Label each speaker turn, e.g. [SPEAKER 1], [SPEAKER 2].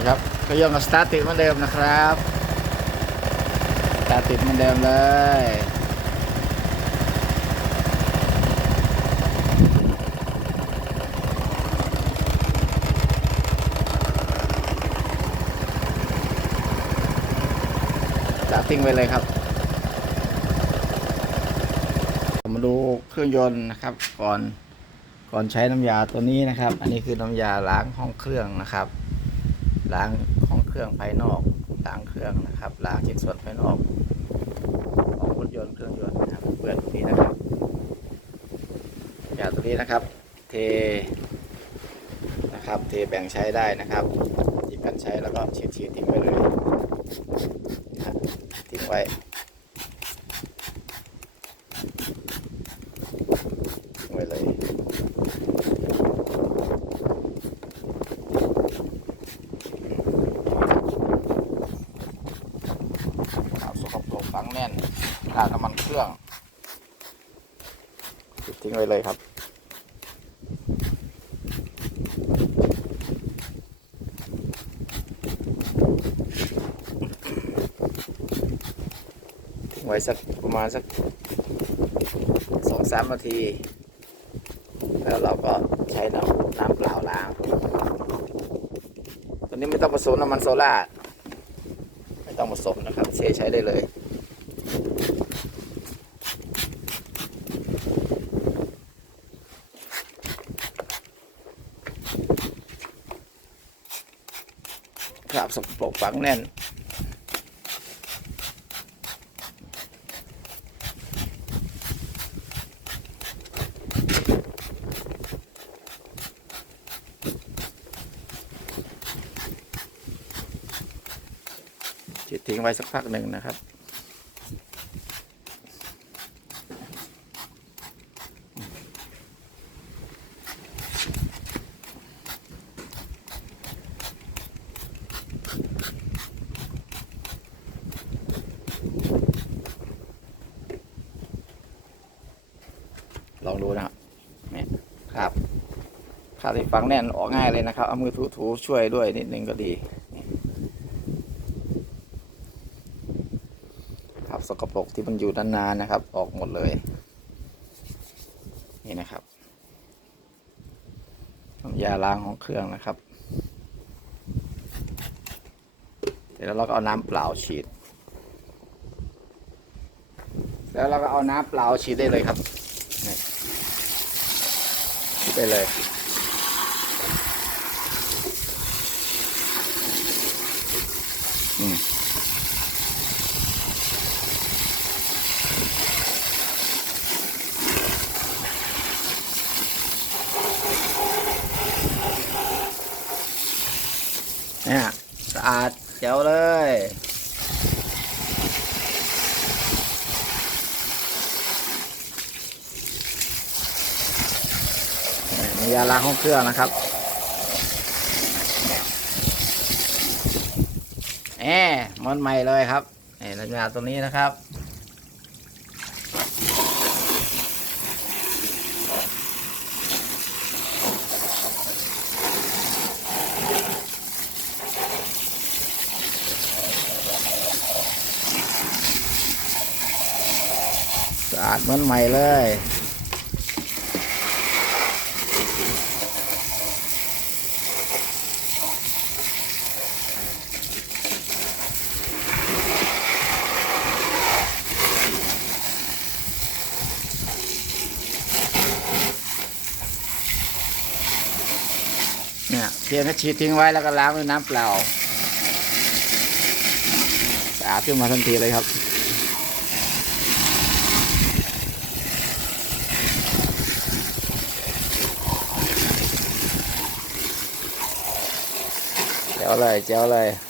[SPEAKER 1] นะครับก็ยังกับสตาร์ติดเหมือนเดิมนะครับสตาร์ติดเหมือนเดิมเลยสตาร์ทติ้งไว้เลยครับมาดูเครื่องยนต์นะครับก่อนก่อนใช้น้ำยาตัวนี้นะครับ อันนี้คือน้ำยาล้างห้องเครื่องนะครับ ล้างของเครื่องภายนอกล้างเครื่องนะครับล้างชิ้นส่วนภายนอกของรถยนต์เครื่องยนต์นะครับเปิดตรงนี้นะครับอย่างตรงนี้นะครับ เทนะครับเทแบ่งใช้ได้นะครับหยิบกันใช้แล้วก็ฉีดฉีดทิ้งไว้เลยทิ้งไว้ ไว้เลยเอาสกปรกฝังแน่น ขาดน้ำมันเครื่องปิดทิ้งไว้เลยครับ ทิ้งไว้สักประมาณสักสองสามนาที แล้วเราก็ใช้น้ำน้ำเปล่าล้างตัวนี้ไม่ต้องผสมน้ำมันโซล่าไม่ต้องผสมนะครับเชใช้ได้เลย ครับสกปรกฝังแน่น จิตทิ้งไว้สักพักหนึ่งนะครับ ลองดูนะครับนี่ครับคราที่ฝังแน่นออกง่ายเลยนะครับ เอามือถูๆช่วยด้วยนิดนึงก็ดีครับสกปรกที่มันอยู่นานๆนะครับ ออกหมดเลย นี่นะครับน้ำยาล้างของเครื่องนะครับเส ร็จแล้วเราก็เอาน้ำเปล่าฉีด แล้วเราก็เอาน้ำเปล่าฉีดได้เลยครับฉีดได้เลยอืมเนี่ยสะอาด เจ๋วเลย มียาล้างห้องเครื่องนะครับแหมมันใหม่เลยครับนี่น้ำยาตัวนี้นะครับ อาดเหมือนใหม่เลย เนี่ยเพียงแค่ฉีดทิ้งไว้แล้วก็ล้างด้วยน้ำเปล่าสะอาดขึ้นมาทันทีเลยครับ Trở 来